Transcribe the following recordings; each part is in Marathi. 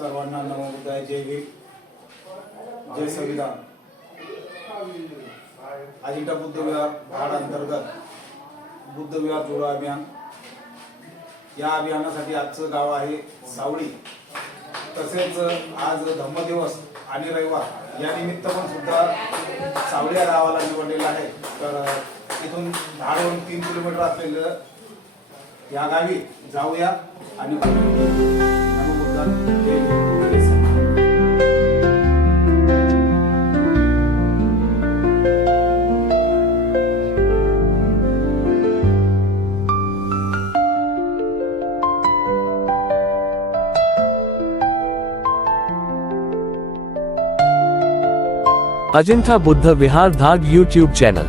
सर्वांना नमोबुद्धाय, जय भीम, जय संविधान। अजिंठा बुद्ध विहार भाड अंतर्गत बुद्ध विहार जोडो अभियान या अभियानासाठी आजचं गाव आहे सावळी। तसेच आज धम्मदिवस आणि रविवार या निमित्त पण सुद्धा सावळी या गावाला निवडलेलं आहे। तर इथून धाडवरून 3 किलोमीटर असलेलं या गावी जाऊया आणि नमोबुद्धाय, जय भीम, जय संविधान। अजिंठा बुद्ध विहार धाग यूट्यूब चैनल।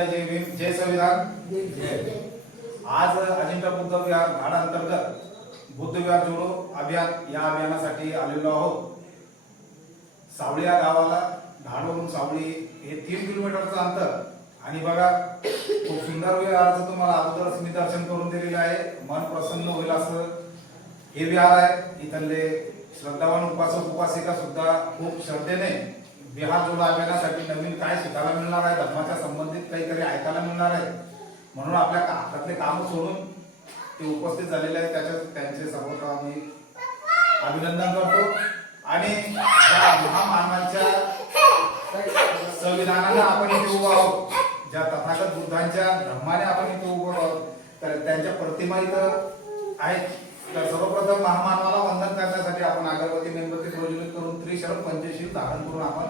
जय भीम, जय संविधान। आज अजिंठा बुद्ध विहार भाड अंतर्गत बुद्ध विहार जोडो अभियान या अभियानासाठी आलेलो आहोत। सावळी या गावाला धाडवरून सावळी हे 3 किलोमीटरचं अंतर आणि बघा खूप सुंदर विहाराचं तुम्हाला अगोदरच मी दर्शन करून दिलेलं आहे। मन प्रसन्न होईल असं हे विहार आहे। इथले श्रद्धावान उपासक उपासिका सुद्धा खूप श्रद्धेने विहार जोडो अभियानासाठी नवीन काय शिकायला मिळणार आहे, धर्माच्या संबंधित काहीतरी ऐकायला मिळणार आहे, म्हणून आपल्या हातातले काम सोडून ते उपस्थित झालेले आहेत। त्यांचे सर्वप्रथम आम्ही अभिनंदन करतो आणि ज्या महामानवांच्या संविधानाने आपण इथे उभा आहोत, ज्या तथागत बुद्धांच्या धर्माने आपण इथे उभं आहोत, तर त्यांच्या प्रतिमा इथं आहेत। तर सर्वप्रथम महामानवाला वंदन करण्यासाठी आपण अगरबत्ती मेणबत्ती प्रज्वलित करून त्रिशरण पंचशील धारण करून आपण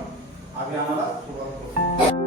अभियानाला सुरुवात करू।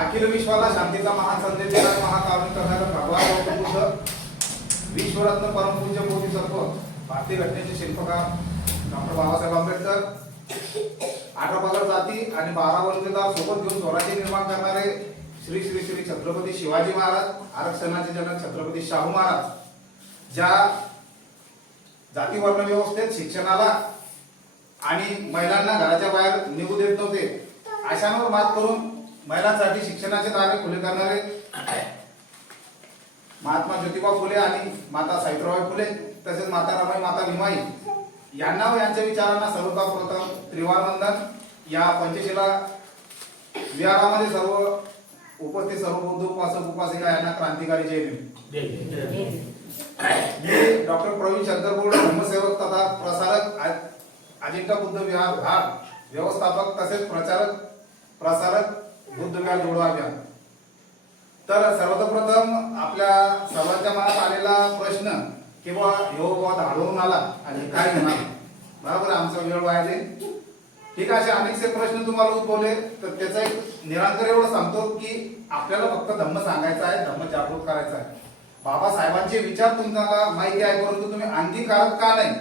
अखिल विश्वाला शांतीचा महान संदेश देणारा महाकारुणिक करणारा भगवान गौतम बुद्ध, विश्वरत्न परमपूज्य बोधिसत्व, भारतीय घटनेचे शिल्पकार डॉक्टर बाबासाहेब आंबेडकर, 18 पगड जाती आणि 12 वर्गदार सोबत घेऊन स्वराज्य निर्माण करणारे श्री श्री श्री छत्रपती शिवाजी महाराज, आरक्षणाचे जनक छत्रपती शाहू महाराज, ज्या जाती वर्ण व्यवस्थेत शिक्षणाला आणि महिलांना घराच्या बाहेर निघू देत नव्हते, अशांवर मात करून महिलांसाठी शिक्षणाचे दारे खुले करणारे महात्मा ज्योतिबा फुले आणि माता सावित्रीबाई फुले, तसेच माता रमाई, माता भीमाई यांना व यांच्या विचारांना सर्वप्रथम त्रिवार वंदन. या पंचशिला विहारामध्ये सर्व उपस्थित सर्व बौद्ध उपासक उपासिका यांना क्रांतिकारी जय भीम. मी डॉक्टर प्रवीण शंकरपूर, धर्मसेवक तथा प्रसारक, अजिंठा बुद्ध विहार घाट व्यवस्थापक तसेच प्रसारक बुद्ध विहार जोडो अभियान. तर सर्वप्रथम आपल्या सर्वांच्या मनात आलेला प्रश्न की बा ह्यो बाबा धाडून आला आणि काय घेणार, बरोबर, आमचा वेळ वाया जाईल. ठीक आहे, असे अनेकसे प्रश्न तुम्हाला उद्भवले, तर त्याचं एक निरांतर एवढं सांगतो की आपल्याला फक्त धम्म सांगायचा आहे, धम्म जागृत करायचा आहे. बाबासाहेबांचे विचार तुम्हाला माहिती आहे, परंतु तुम्ही अंगीकारत का नाही?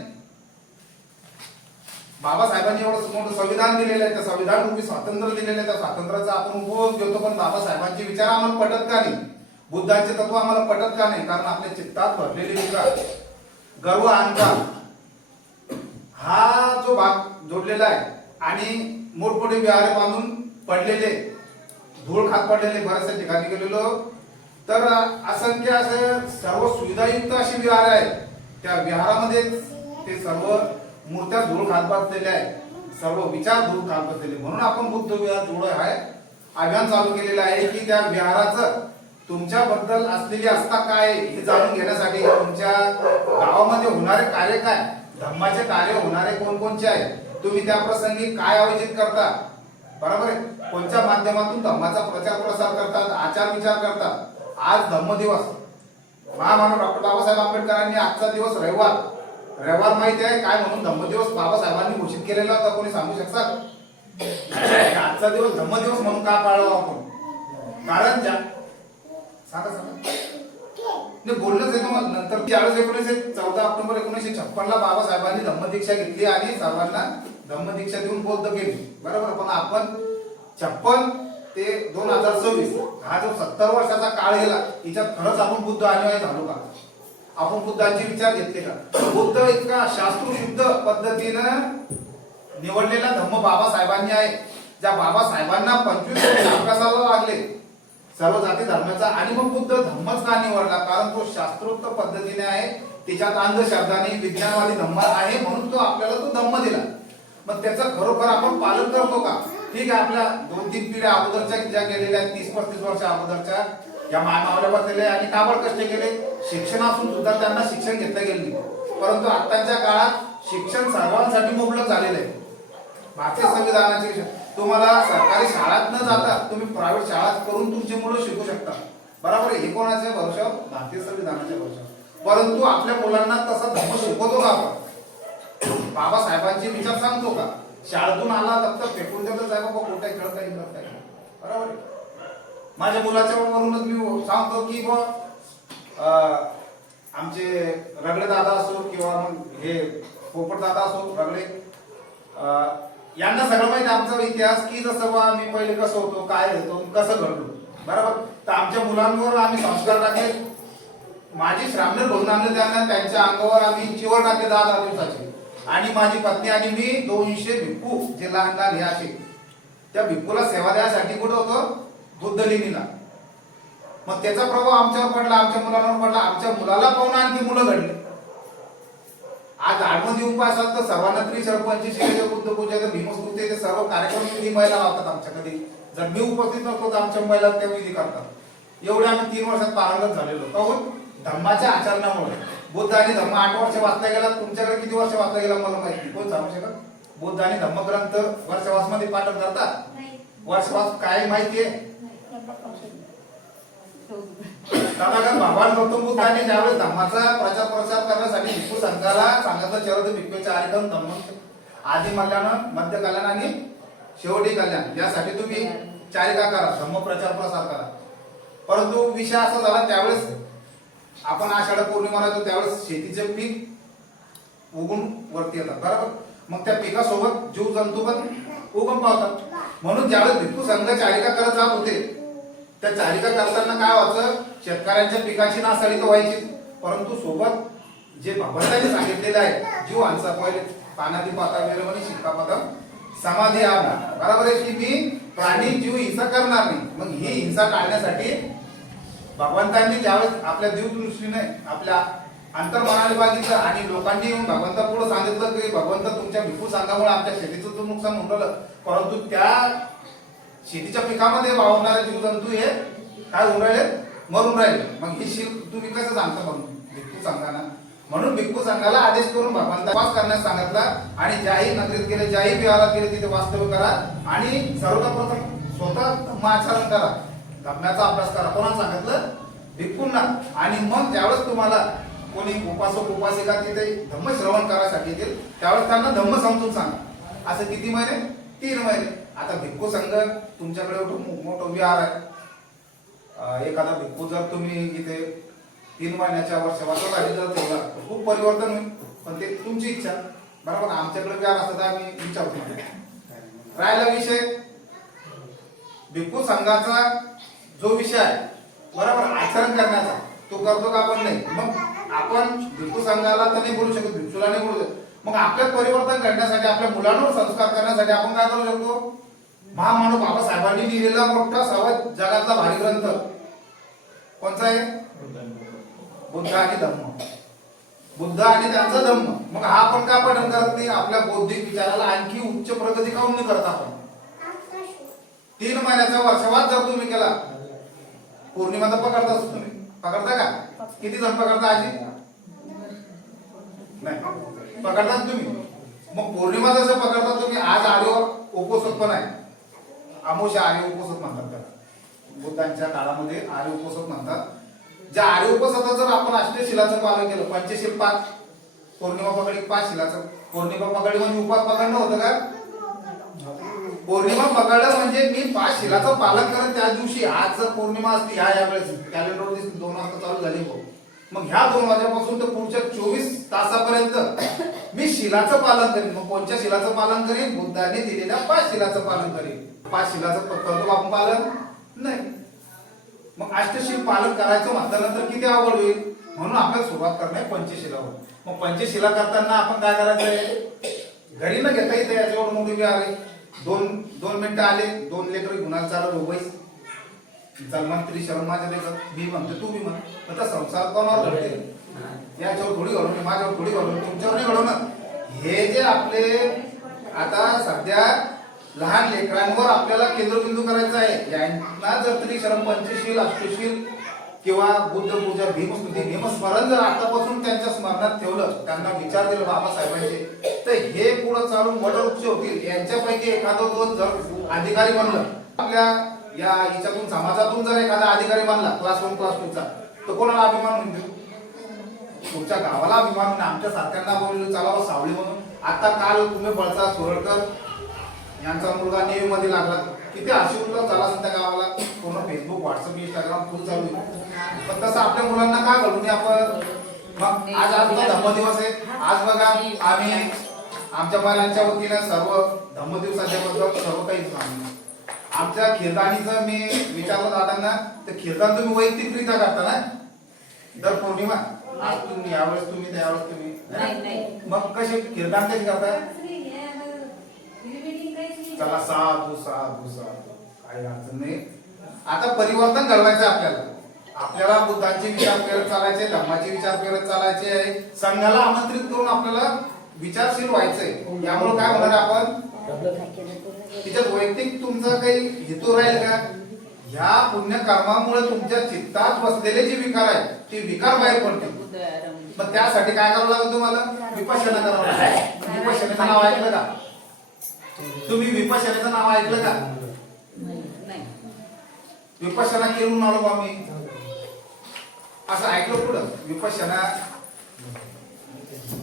बाबासाहेबांनी एवढं मोठं संविधान दिलेलं आहे, त्या संविधान रूपी स्वातंत्र्य दिलेलं आहे, त्या स्वातंत्र्याचा आपण उपभोग घेतो, पण बाबासाहेबांचे विचार आम्हाला पटत का नाही? बुद्धांचे तत्व आम्हाला पटत का नाही? कारण आपल्या चित्तात भरलेले विचार, गर्व, अहंकार हा जो भाग जोडलेला आहे आणि मोठमोठे विहारे बांधून पडलेले, धूळ खात पडलेले, बऱ्याचशा ठिकाणी गेलेलो, तर असंख्य असे सर्व सुविधायुक्त अशी विहार आहेत. त्या विहारामध्ये ते सर्व मूर्त्या धूळ खात बसलेल्या आहेत, सर्व विचार धूळ खात बसलेले. म्हणून आपण बुद्ध विहार जोडो आहे अभियान चालू केलेलं आहे की त्या विहाराचं तुमच्याबद्दल असलेली आस्था काय हे जाणून घेण्यासाठी, तुमच्या गावामध्ये होणारे कार्य काय, धम्माचे कार्य होणारे कोणकोणचे आहे, तुम्ही त्या प्रसंगी काय आयोजित करता, बरोबर आहे, कोणत्या माध्यमातून धम्माचा प्रचार प्रसार करतात, आचार विचार करतात. आज धम्म दिवस, महामानव डॉक्टर बाबासाहेब आंबेडकरांनी आजचा दिवस रविवार माहिती आहे काय म्हणून धम्म दिवस बाबासाहेबांनी घोषित केलेला होता, कोणी सांगू शकतात? आजचा दिवस धम्म दिवस म्हणून का पाळलो आपण? कारण बोलणंच आहे तुम्हाला नंतर. त्यावेळेस 14 ऑक्टोबर 1956 ला बाबासाहेबांनी धम्मदीक्षा घेतली आणि सर्वांना धम्मदीक्षा देऊन बौद्ध केली, बरोबर. पण आपण 56 ते 2026 हा जो 70 वर्षाचा काळ गेला, याच्यात खरंच आपण बुद्ध अनुयायी झालो का? आपण बुद्धांचे विचार घेतले का? बुद्ध इतका शास्त्रशुद्ध पद्धतीनं निवडलेला धम्म बाबासाहेबांनी आहे, ज्या बाबासाहेबांना 25 वर्ष अभ्यासाला लागले सर्व जाती धर्माचा, आणि मग बुद्ध धम्मच का निवडला? कारण तो शास्त्रोक्त पद्धतीने आहे, त्याच्यात अंधश्रद्धाने विज्ञानवादी धम्म आहे, म्हणून तो आपल्याला तो धम्म दिला. मग त्याचं खरोखर आपण पालन करतो का? ठीक आहे, आपल्या 2-3 पिढ्या अगोदरच्या ज्या गेलेल्या 30-35 वर्ष अगोदरच्या या मानवाला बसलेले आणि काबड कष्ट केले, शिक्षण असून सुद्धा त्यांना शिक्षण घेतलं गेलं नाही. परंतु आताच्या काळात शिक्षण सर्वांसाठी मुबलक झालेलं आहे. भारतीय संविधानाचे तुम्हाला सरकारी शाळात न जाता तुम्ही प्रायव्हेट शाळात करून तुमची मुलं शिकू शकता, बरोबर आहे. हे कोणाच्या भरोशावर? भारतीय संविधानाच्या भरोशावर. परंतु आपल्या मुलांना तसा धर्म शिकवतो का आपण? बाबासाहेबांचे विचार सांगतो का? शाळेतून आला तर फेकून देतच आहे बाबा, कुठे खेळत आहे, बरोबर आहे. माझ्या मुलाच्या वरूनच मी सांगतो की आमचे रगडे दादा असो किंवा मग हे पोपट दादा असो, रगडे, यांना सगळं माहिती आमचा इतिहास की जसं आम्ही पहिले कसं होतो, काय होतो, कसं घडलो, बरोबर. तर आमच्या मुलांवर आम्ही संस्कार टाकले. माझी श्रामणेर भरून आणले त्यांना, त्यांच्या अंगावर आम्ही चिवर टाकले 10 दिवसाचे, आणि माझी पत्नी आणि मी 200 भिक्खू जे लहान लहान हे असे, त्या भिक्खूला सेवा द्यासाठी कुठं होतो? बुद्ध लेणीला. मग त्याचा प्रभाव आमच्यावर पडला, आमच्या मुलांवर पडला, आमच्या मुलाला पाहून आणखी मुलं घडली. आज आडमध्ये उपास तर सर्वांना त्रिशरपंची शिकायचे, बुद्ध पूजा, भीमस्तुती, ते सर्व कार्यक्रम विधी महिला लावतात आमच्या. कधी जर मी उपस्थित नसतो तर आमच्या महिला त्या विधी करतात. एवढे आम्ही 3 वर्षात पारंगत झालेलो. काहून? धम्माच्या आचरणामुळे. बुद्ध आणि धम्म 8 वर्ष वाचला गेला. तुमच्याकडे किती वर्ष वाचला गेला मला माहिती, कोण सांगू शकत? बुद्ध आणि धम्मग्रंथ वर्षवास मध्ये पाठन करतात. वर्षवास काय माहितीये? भगवान गौतम बुद्धांनी ज्यावेळेस धम्माचा प्रचार प्रसार करण्यासाठी भिक्खू संघाला सांगितलं, चरद भिक्खूचे आरेधन धम्म, आदि कल्याण, मध्य कल्याण आणि शेवटी कल्याण, यासाठी तुम्ही चारिका करा, धम्म प्रचार प्रसार करा. परंतु विषय असा झाला, त्यावेळेस आपण आषाढ पौर्णिमा राहतो, त्यावेळेस शेतीचे पीक उगून वरती येतात, बरोबर. मग त्या पिकासोबत जीव जंतू पण उगम पावतात. म्हणून ज्यावेळेस भिक्खू संघ चारिका करत जात होते, त्या चारिका करताना काय व्हायचं, शेतकऱ्यांच्या पिकाची नासाडी तर व्हायची, परंतु सोबत जे भगवंताने सांगितलेलं आहे जीव हंसा पहिले पानादी पाता वेळ म्हणे शिक्का पदम समाधी आला, बरोबर आहे की मी प्राणी जीव हिंसा करणार नाही. मग ही हिंसा टाळण्यासाठी भगवंतांनी ज्यावेळेस आपल्या जीवदृष्टीने आपल्या अंतर्मनाला बघितलं आणि लोकांनी येऊन भगवंता पुढे सांगितलं की भगवंत तुमच्या भिक्खू संघामुळे आमच्या शेतीचं तर नुकसान होऊन राहिलं, परंतु त्या शेतीच्या पिकामध्ये वावरणारे जीवजंतू हे काय होऊन राहिले, मरून राहिले. मग ही शील तुम्ही कसं सांगता म्हणून भिक्खू संघाना? म्हणून भिक्खू संघाला आदेश करून भगवंता वास करण्यास सांगितला आणि ज्याही नगरीत गेले, ज्याही विहारात गेले तिथे वास्तव्य करा आणि सर्वप्रथम स्वतः धम्माचरण करा, धम्माचा अभ्यास करा. कोणाला सांगितलं? भिक्खूंना. आणि मग ज्यावेळेस तुम्हाला कोणी उपासक उपासिका तिथे धम्म श्रवण करायसाठी येतील त्यावेळेस त्यांना धम्म समजून सांगा. असं किती महिने? 3 महिने. आता भिक्खू संघ तुमच्याकडे मोठं विहार आहे, एखादा भिक्खू जर तुम्ही इथे 3 महिन्याच्या वर्षासाठी जर ठेवला तर खूप परिवर्तन होईल, पण ते तुमची इच्छा, बरोबर. आमच्याकडे विहार असतात आम्ही विचारतो. राहिला विषय भिक्खू संघाचा जो विषय आहे, बरोबर, आचरण करण्याचा, तो करतो का आपण? नाही. मग आपण भिक्खू संघाला तर नाही बोलू शकत, भिक्षूला नाही बोलू शकत. मग आपल्यात परिवर्तन करण्यासाठी, आपल्या मुलांवर संस्कार करण्यासाठी आपण काय करू शकतो? महामानव बाबासाहेबांनी लिहिलेला मोठा सर्वात जगातला भारी ग्रंथ कोणता आहे? बुद्ध आणि धम्म. बुद्ध आणि त्यांचा धम्म. मग हा आपण का पठण करत नाही? आपल्या बौद्धिक विचाराला आणखी उच्च प्रगती काऊन नाही करत आपण? 3 महिन्याचा वर्षवास जर तुम्ही केला, पौर्णिमा तर पकडता तुम्ही, पकडता का? किती जण पकडता आजी? नाही पकडतात तुम्ही. मग पौर्णिमा जसं पकडता तुम्ही, आज आर्य उपोषक पण आहे, अमावस्या आर्य उपोषक म्हणतात त्याला. बुद्धांच्या काळामध्ये आर्य उपोषक म्हणतात. ज्या आर्य उपोषकाचं जर आपण अष्टशिलाचं पालन केलं, पंचशील 5, पौर्णिमा पकडी 5 शिलाचं, पौर्णिमा पकडी म्हणजे उपास पकडणं होतं का? पौर्णिमा पकडलं म्हणजे मी 5 शिलाचं पालन करत त्या दिवशी. आज जर पौर्णिमा असती ह्या वेळेस कॅलेंडर 2 वाजता चालू झाली, मग ह्या 2 वाजेपासून तर पुढच्या 24 तासापर्यंत मी शिलाचं पालन करीन. मग कोणत्या शिलाचं पालन करीन? बुद्धाने दिलेल्या 5 शिलाचं पालन करीन. 5 शिलाचं करतो आपण पालन? नाही. मग अष्टशील पालन करायचं म्हटल्यानंतर किती आवड होईल, म्हणून आपल्याला सुरुवात करणे पंचशिलावर. मग पंचशिला करताना आपण काय करायचंय? घरी न घेता येते, याच्यावर मोठी आले 2 मिनिटं आले, 2 लेकर गुन्हा चालत उभईस सलमान तरी शरण माझ्या देखत मी म्हणतो, तू बी म्हण. आता संसार कोणावर घडते? याच्यावर थोडी घडवणे, माझ्यावर थोडी घडवणे, तुमच्यावर नाही घडवणं. हे जे आपले आता सध्या लहान लेकरांवर आपल्याला केंद्रबिंदू करायचं आहे. यांना जर तरी शरण पंचशील, अष्टशील किंवा बुद्ध पूजा, भीमस्तुती, भीमस्मरण जर आतापासून त्यांच्या स्मरणात ठेवलं, त्यांना विचार दिला बाबासाहेबांचे, तर हे पुढे चालून वटवृक्ष होतील. यांच्यापैकी एखादं 2 जर अधिकारी बनलं, आपल्या या याच्यातून समाजातून जर एखादा अधिकारी बनला क्लास 1 क्लास 2 चा, तर कोणाला अभिमान म्हणतो? तुमच्या गावाला अभिमान म्हणून. आमच्या सारख्यांना बोललो चला सावळी म्हणून. आता काल तुम्ही बळचा सुरळकर यांचा मुलगा नेव्ही मध्ये लागला, किती हसून झाला त्या गावाला. पूर्ण फेसबुक, व्हॉट्सअप, इंस्टाग्राम फुल चालू आहे. पण तसं आपल्या मुलांना काय घडून आपण? मग आज आमचा धम्मदिवस आहे. आज बघा आम्ही आमच्या बालांच्या वतीने सर्व धम्मदिवसाच्या बद्दल सर्व काही सांगू. आमच्या खिरदानीचं मी विचारलं दादांना, तर खिरदान तुम्ही वैयक्तिकरित्या करता ना दर पौर्णिमा? आज तुम्ही यावेळेस तुम्ही त्यावेळेस तुम्ही, मग कसे खिरदान कशी करता? चला साधू साधू साधू, काही अडचण नाही. आता परिवर्तन घडवायचं आपल्याला. आपल्याला बुद्धांचे विचार करत चालायचे, धम्माचे विचार करत चालायचे आहे. संघाला आमंत्रित करून आपल्याला विचारशील व्हायचंय. यामुळे काय होणार? आपण तिच्यात वैयक्तिक तुमचा काही हेतू राहील का? ह्या पुण्य कर्मामुळे तुमच्या चित्तात बसलेले जे विकार आहेत ते विकार बाहेर पडतील. मग त्यासाठी काय करावं लागेल तुम्हाला? विपश्यना करावं लागेल. विपश्यनेचं नाव ऐकलं का तुम्ही? विपश्यनेचं नाव ऐकलं का? विपश्यना करून आलो आम्ही, असं ऐकलं कुठं? विपश्यना,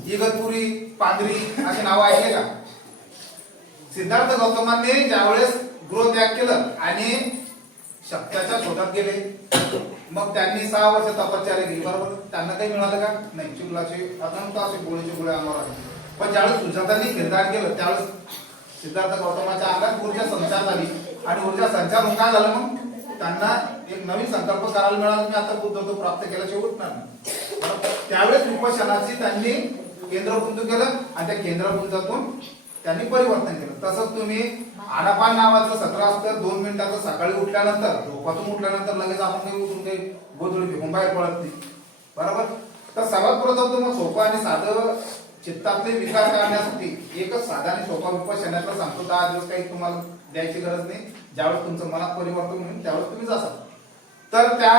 इगतपुरी, पांढरी असे नाव ऐकले का? सिद्धार्थ गौतमांनी ज्यावेळेस गृहत्याग केलं आणि सत्याच्या शोधात गेले, मग त्यांनी 6 वर्ष तपश्चर्या केली, बरोबर? त्यांना काही मिळालं का? नाही. चिखलाचे अनंत असे गोळीचे गोळे अंगावर आले. पण ज्यावेळेस सुजातांनी कीर्तन केलं त्यावेळेस सिद्धार्थ गौतमाच्या अंगात ऊर्जा संचार झाली आणि ऊर्जा संचार होऊन काय झालं मग त्यांना एक नवीन संकल्प करायला मिळाला मी आता बुद्धत्व प्राप्त केल्याशिवाय उठणार नाही. त्यावेळेस विपश्यनाची त्यांनी केंद्रबिंदू केलं आणि त्या केंद्रबिंदूतून त्यांनी परिवर्तन केलं. तसंच तुम्ही आनापान नावाचं सत्र असतं 2 मिनिटाचं सकाळी उठल्यानंतर झोपातून उठल्यानंतर लगेच आपण काही उठून काही गोधडी फेकून बाहेर पडत नाही बरोबर. तर सर्वात प्रथम तुम्हाला सोपं आणि साधं चित्तातले विकार करण्यासाठी एकच साधा आणि सोपा विपश्यनाचा सांगतो. 10 दिवस काही तुम्हाला द्यायची गरज नाही. ज्यावेळेस तुमचं मनात परिवर्तन होईल त्यावेळेस तुम्ही जासाल. तर त्या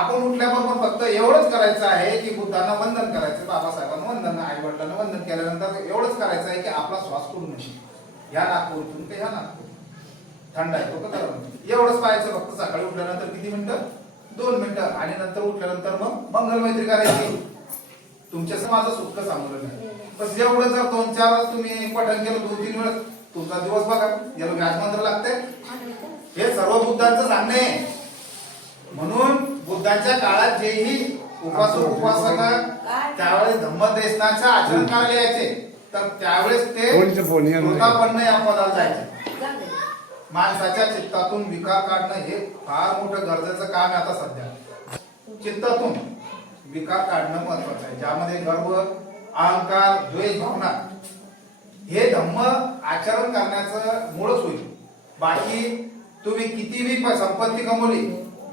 आपण उठल्याबरोबर फक्त एवढंच करायचं आहे की बुद्धांना वंदन करायचं, बाबासाहेबांना वंदन, आई वडिलांना वंदन केल्यानंतर एवढंच करायचं आहे की आपला श्वास कुठून नये ह्या नागपूरतून ते ह्या नागपूर थंड आहे तो का गरम आहे एवढंच पाहायचं फक्त. सकाळी उठल्यानंतर किती मिनिटं 2 मिनिटं आणि नंतर उठल्यानंतर मग मंगल मैत्री करायची. तुमच्यासह माझं सुख सांगलं नाही बस एवढं. जर 2-4 तुम्ही पठण केलं 2-3 वेळेस तुमचा दिवस बघा याला व्याज मंत्र लागते. हे सर्व बुद्धांचं सांगणे आहे. म्हणून बुद्धांच्या काळात जेही उपासक उपासक त्यावेळेस धम्मदेशनाचं आचरण करायला यायचे तर त्यावेळेस ते कृतापन्न या पदाला जायचे. माणसाच्या चित्तातून विकार काढणं हे फार मोठं गरजेचं काम आहे आता सध्या. चित्तातून विकार काढणं महत्वाचं आहे. ज्यामध्ये गर्व, अहंकार, द्वेष भावना हे धम्म आचरण करण्याचं मूळच होईल. बाकी तुम्ही कितीही संपत्ती कमवली,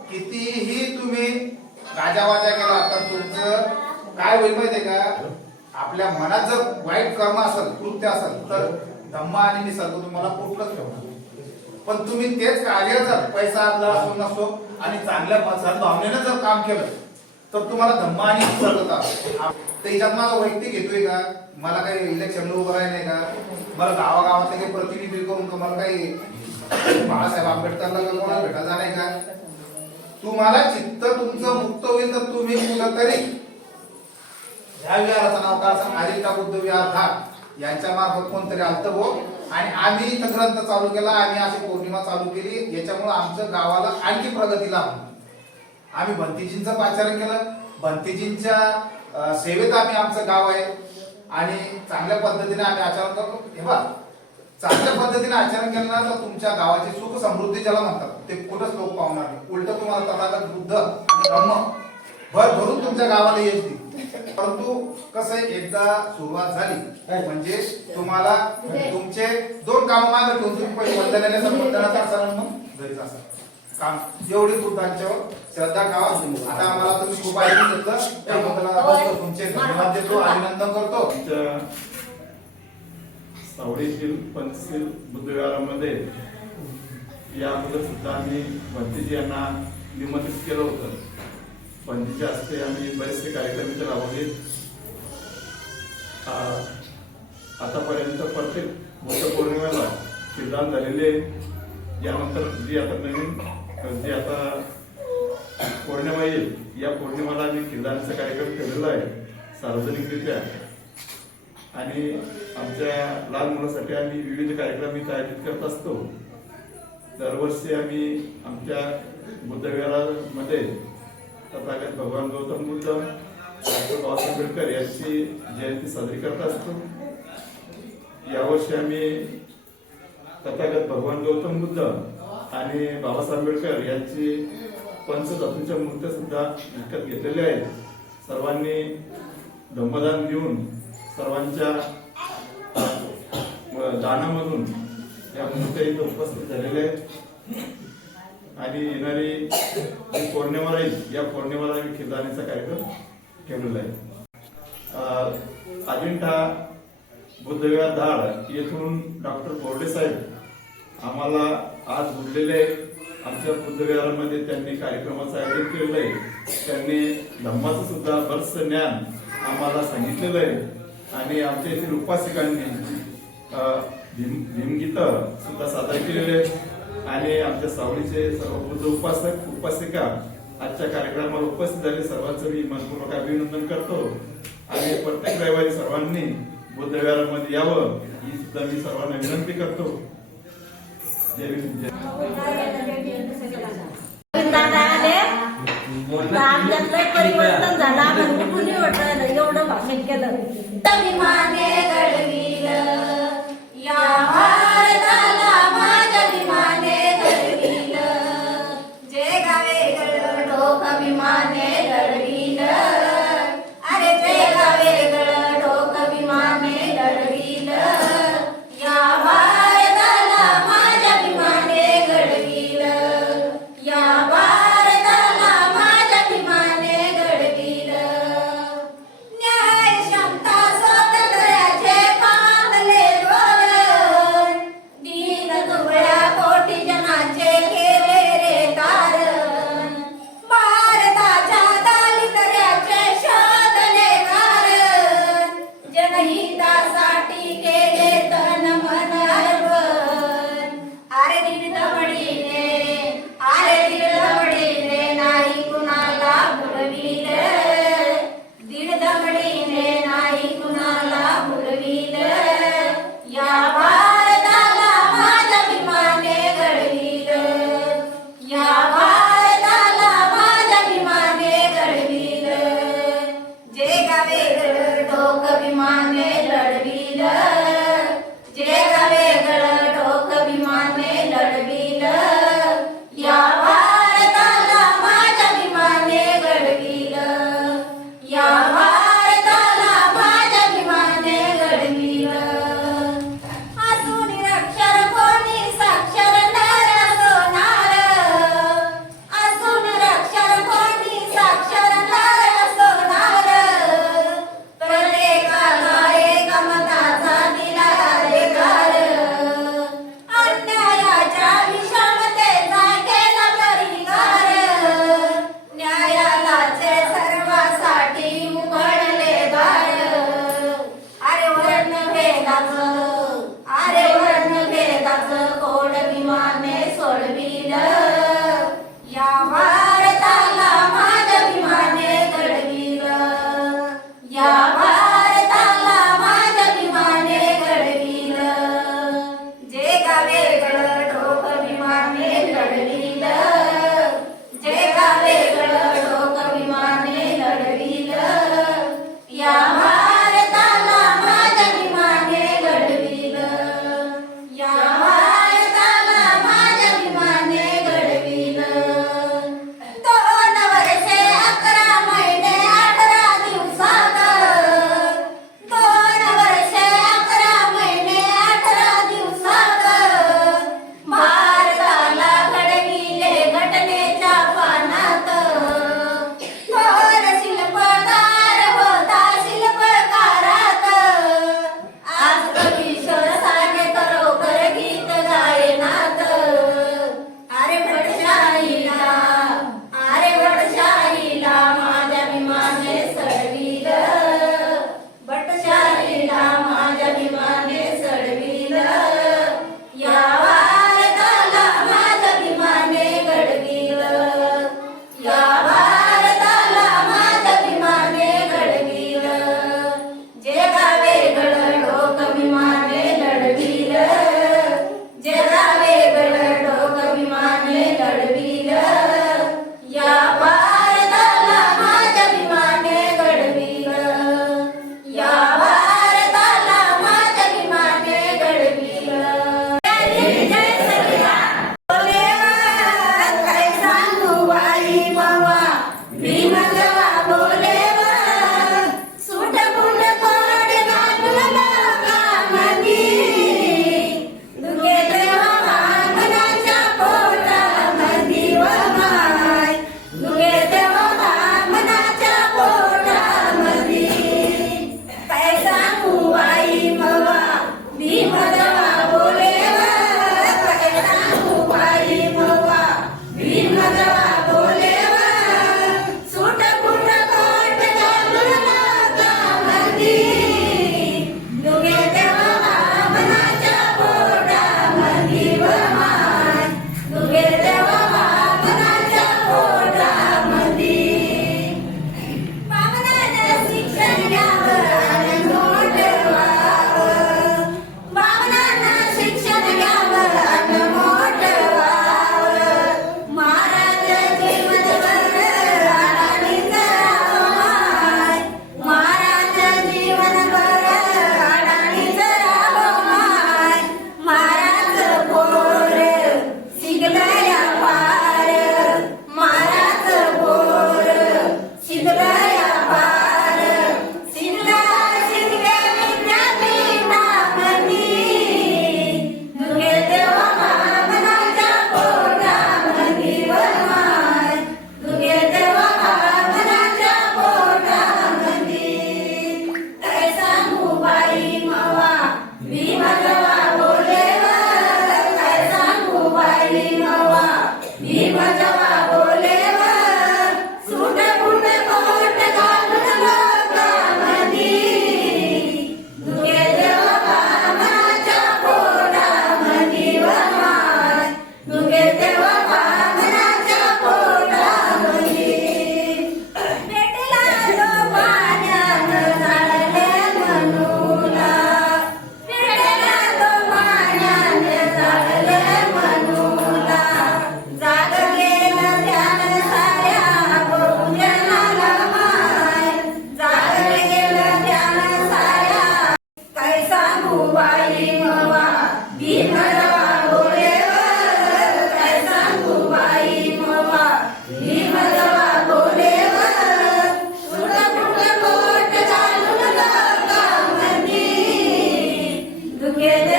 कितीही तुम्ही राजावाजा केला तर तुमचं काय होईल माहितीये का? आपल्या मनात जर वाईट कर्म असेल, कृत्य असेल तर धम्म आणि निसर्ग तुम्हाला कुठलंच ठेवणार. पण तुम्ही तेच कार्य जर पैसा आपला असो नसो आणि चांगल्या सद्भावनेनं जर काम केलं तर तुम्हाला धम्म आणि निसर्ग त्याच्यात माझा वैयक्तिक घेतोय का? मला काही इलेक्शनला उभं राहिलं नाही का? मला गावागावातले काही प्रतिनिधी करून तुम्हाला काही बाळासाहेब आंबेडकरला कोणाला भेटायला नाही का? तुम्हाला चित्त तुमचं मुक्त होईल तर तुम्ही कुठंतरी ह्या विहाराचं नाव का असं आदित्य बुद्ध विहार धाड यांच्या मार्फत कोणतरी आलत हो आणि आम्ही इथं ग्रंथ चालू केला. आम्ही अशी पौर्णिमा चालू केली. याच्यामुळे आमचं गावाला आणखी प्रगती लाभली. आम्ही भंतीजींचं पाचारण केलं. भंतीजींच्या सेवेत आम्ही आमचं गाव आहे आणि चांगल्या पद्धतीने आम्ही आचरण करतो. तेव्हा चांगल्या पद्धतीने आचरण केलं ना तर तुमच्या गावाची सुख समृद्धी ज्याला म्हणतात ते कुठंच लोक पावणार नाही. उलट तुम्हाला तथागत बुद्ध आणि धम्म भर भरून तुमच्या गावाला यश देईल. परंतु कसं आहे एकदा सुरुवात झाली म्हणजे तुम्हाला तुमचे 2 काम मागे ठेवून तुम्ही पहिले वंदनाला संबंधनाचा असाल मग घरीच असाल काम. एवढी बुद्धांच्यावर श्रद्धा ठेवा. आता आम्हाला तुम्ही खूप ऐकून घेतलं त्याबद्दल तुमचे धन्यवाद देतो, अभिनंदन करतो. सावळीतील पंचशील बुद्धविहारामध्ये या अगोदर सुद्धा आम्ही भंतीजी यांना निमंत्रित केलं होतं. भंतीजी हस्ते आम्ही बरेचसे कार्यक्रम इथे राबवले. आतापर्यंत प्रत्येक बुद्ध पौर्णिमेला कीर्तन झालेले. यानंतर जी आता पौर्णिमा येईल या पौर्णिमेला आम्ही कीर्तनाचा कार्यक्रम ठेवलेला आहे सार्वजनिकरित्या. आणि आमच्या लहान मुलांसाठी आम्ही विविध कार्यक्रम इथे आयोजित करत असतो. दरवर्षी आम्ही आमच्या बुद्धविहारामध्ये तथागत भगवान गौतम बुद्ध, डॉक्टर बाबासाहेब आंबेडकर यांची जयंती साजरी करत असतो. यावर्षी आम्ही तथागत भगवान गौतम बुद्ध आणि बाबासाहेब आंबेडकर यांची पंचधातूंच्या मूर्त्या सुद्धा विकत घेतलेल्या आहेत. सर्वांनी धम्मदान देऊन सर्वांच्या दानामधून या मूर्त्या इथे उपस्थित झालेल्या आहेत. आणि येणारी जी पौर्णिमा राहील या पौर्णिमेला आम्ही कीर्तनाचा कार्यक्रम ठेवलेला आहे. अजिंठा बुद्धविहार धाड येथून डॉक्टर बोर्डे साहेब आम्हाला आज बोललेले आमच्या बुद्धविहारामध्ये त्यांनी कार्यक्रमाचं आयोजन केलेलं आहे. त्यांनी धम्माचं सुद्धा बरंचसं ज्ञान आम्हाला सांगितलेलं आहे. आणि आमच्या येथील उपासिकांनी भीमगीत सुद्धा सादर केलेले आणि आमच्या सावळीचे सर्व बुद्ध उपासक उपासिका आजच्या कार्यक्रमाला उपस्थित झाले. सर्वांचं मी मनपूर्वक अभिनंदन करतो. आणि प्रत्येक रविवारी सर्वांनी बुद्धविहारामध्ये यावं ही सुद्धा मी सर्वांना विनंती करतो. जय भीम. आमच्यात लय परिवर्तन झालं. आम्हाला कुणी वाटलं एवढं भाषण केलं. अभिमाने घडविलं या भारताला माझ्या अभिमाने घडविलं. जे गावे गळ ठोक अभिमाने घडविलं. अरे जे गावे गळ ठोक अभिमाने घडविलं. या भारताला माझ्या अभिमाने घडविलं. या भारताला माझ्या अभिमाने घडविलं. न्याय क्षमता स्वातंत्र्याचे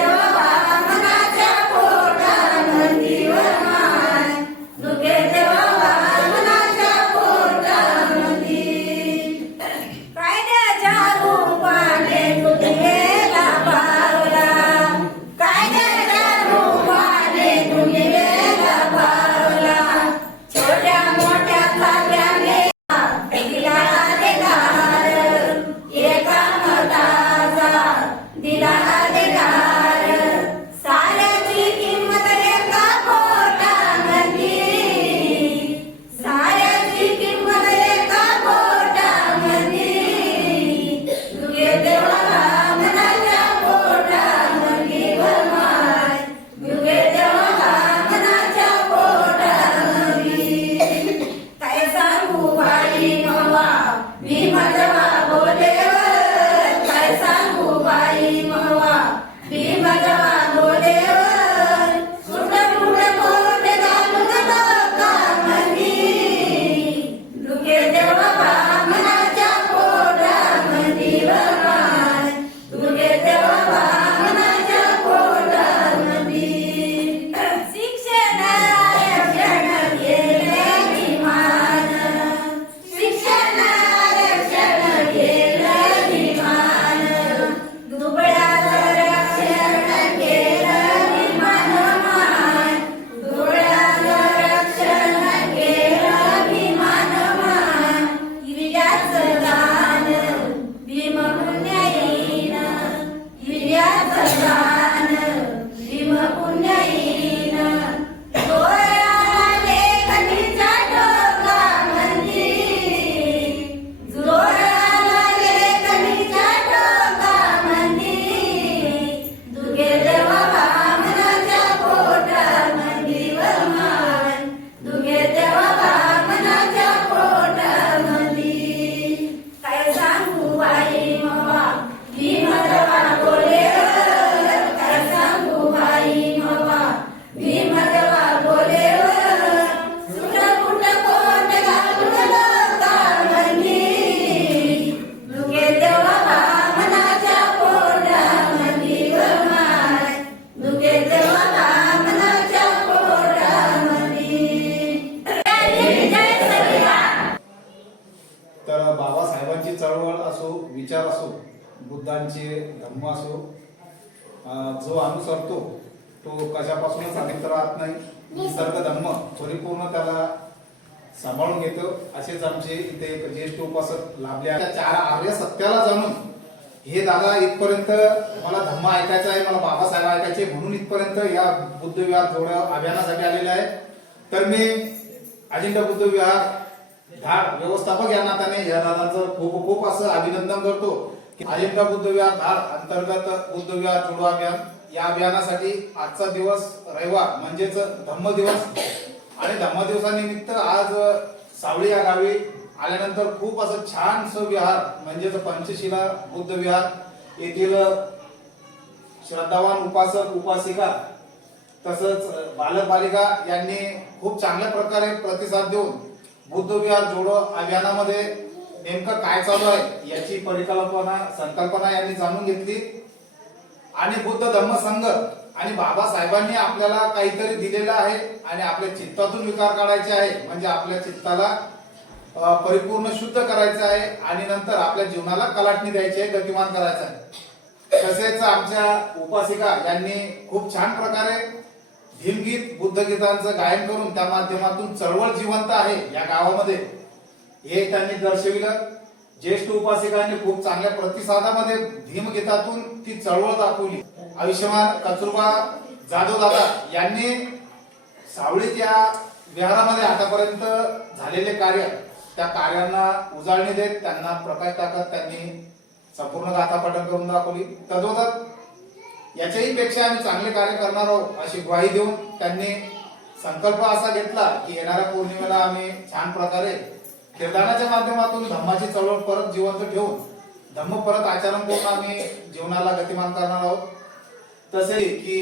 देवा वामनाच्या पोटामध्ये वरमान, दुखे देवा वामनाच्या पोटामध्ये. कायद्याच्या रूपाने तुझेला पावला, कायद्याच्या रूपाने तुझेला पावला. छोट्या मोठ्या खात्याने दिला अधिकार, एका मताचा दिला अधिकार. साऱ्याची किंमत एका पोटामध्ये, साऱ्याची किंमत एका पोटामध्ये. दुखे देवा वामनाच्या पोटामध्ये वरमान, दुखे देवा वामनाच्या पोटामध्ये. काय सांगू बाई मवा भीमजवा बोलेवर, काय सांगू बाई मवा भीमजवा बोलेवर. सुटं फुटं पोट घालून लोकांमध्ये, दुखे देवा वामनाच्या पोटामध्ये वरमान, दुखे देवा वामनाच्या पोटामध्ये. शिक्षण आरक्षण गेले विमान, शिक्षण आरक्षण गेलं विमान. दुबळ्याचं रक्षण केलं विमानमान, दुबळ्याचं रक्षण केलं विमानमान. हिरव्याचं गान भीम पुण्य येईन, हिरव्याचं गान भीम पुण्य येईन. जोराला लेखणीच्या टोकामध्ये, जोराला लेखणीच्या टोकामध्ये. दुखे देवा वामनाच्या पोटामध्ये वरमान, दुखे देवा वामनाच्या पोटामध्ये. काय सांगू बाई मवा भीमजवा बोलेवर, काय सांगू बाई मवा भीमजवा बोलेवर. सुटं फुटं पोट घालून लोकांमध्ये, दुखे देवा वामनाच्या पोटामध्ये वरमान, दुखे देवा वामनाच्या पोटामध्ये. जय श्रीराम. तर बाबासाहेबांची चळवळ असो, विचार असो, बुद्धांचे धम्म असो, जो अनुसरतो तो कशापासूनच अलिप्त राहत नाही. निसर्ग धम्म परिपूर्ण त्याला सांभाळून घेतो. असेच आमचे इथे एक ज्येष्ठ उपासक लाभले आहेत. त्या 4 आर्य सत्याला जाणून हे दादा इथपर्यंत मला धम्म ऐकायचा आहे, मला बाबासाहेब ऐकायचे म्हणून इथपर्यंत या बुद्ध विहार जोड अभियानासाठी आलेले आहे. तर मी अजिंठा बुद्ध विहार धाड व्यवस्थापक या नात्याने या दादांचं खूप खूप असं अभिनंदन करतो की अजिंठा बुद्ध विहार धाड अंतर्गत बुद्ध विहार जोडो अभियान या अभियानासाठी आजचा दिवस रविवार म्हणजेच धम्म दिवस आणि धम्म दिवसानिमित्त आज सावळी या गावी आल्यानंतर खूप असं छानसं विहार म्हणजेच पंचशिला बुद्ध विहार येथील श्रद्धावान उपासक उपासिका तसंच बालक बालिका यांनी खूप चांगल्या प्रकारे प्रतिसाद देऊन बुद्ध विहार जोडो अभियानामध्ये नेमकं काय चालू आहे याची संकल्पना यांनी जाणून घेतली आणि बुद्ध धम्म संघ आणि बाबासाहेबांनी आपल्याला काहीतरी दिलेलं आहे आणि आपल्या चित्तातून विकार काढायचे आहे म्हणजे आपल्या चित्ताला परिपूर्ण शुद्ध करायचं आहे आणि नंतर आपल्या जीवनाला कलाटणी द्यायची आहे, गतिमान करायचं आहे. तसेच आमच्या उपासिका यांनी खूप छान प्रकारे भीमगीत बुद्धगीतांचं गायन करून त्या माध्यमातून चळवळ जिवंत आहे या गावामध्ये हे त्यांनी दर्शविलं. ज्येष्ठ उपासिकांनी खूप चांगल्या प्रतिसादामध्ये भीमगीतातून ती चळवळ दाखवली. आयुष्यमान कस्तुरबा जाधव दादा यांनी सावळीत या विहारामध्ये आतापर्यंत झालेले कार्य त्या कार्यांना उजाळणी देत त्यांना प्रकाश टाकत त्यांनी संपूर्ण गाथा पठण करून दाखवली. तद्वतच याच्याही पेक्षा आम्ही चांगले कार्य करणार आहोत अशी ग्वाही देऊन त्यांनी संकल्प असा घेतला की येणाऱ्या पौर्णिमेला आम्ही छान प्रकारे कीर्तनाच्या माध्यमातून धम्माची चळवळ परत जिवंत ठेवून धम्म परत आचरण करून आम्ही जीवनाला गतिमान करणार आहोत. तसे की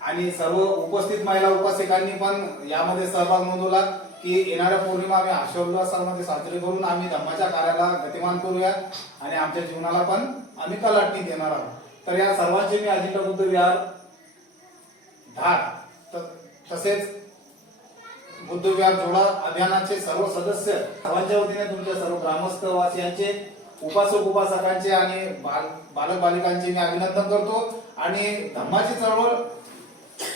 आणि सर्व उपस्थित महिला उपासिकांनी पण यामध्ये सहभाग नोंदवला की येणाऱ्या पौर्णिमा आम्ही हर्षोल्लासामध्ये साजरी करून आम्ही धम्माच्या कार्याला गतिमान करूया आणि आमच्या जीवनाला पण आम्ही कलाटणी देणार आहोत. तर या सर्वांचे मी अजिंठा बुद्ध विहार धाड तसेच बुद्ध विहार जोडा अभियानाचे सर्व सदस्य सर्वांच्या वतीने तुमच्या सर्व ग्रामस्थ वासियांचे उपासक उपासकांचे आणि बालक बालिकांचे मी अभिनंदन करतो आणि धम्माची चळवळ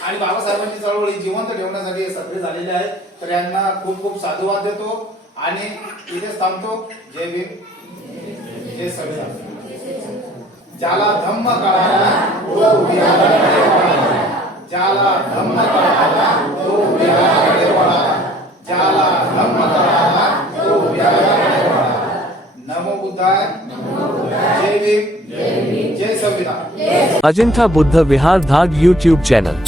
आणि बाबासाहेबांची चळवळ ही जिवंत ठेवण्यासाठी हे सगळे झालेले आहेत. तर यांना खूप खूप साधुवाद देतो आणि इथेच थांबतो. जय भीम जय संविधान. ज्याला धम्म कळाला तो विहाराकडे वळाला. ज्याला धम्म कळाला तो विहाराकडे वळाला. ज्याला धम्म कळाला तो विहाराकडे वळाला. नमो बुद्धाय. जय भीम जय संविधान. अजिंठा बुद्ध विहार धाग YouTube चैनल.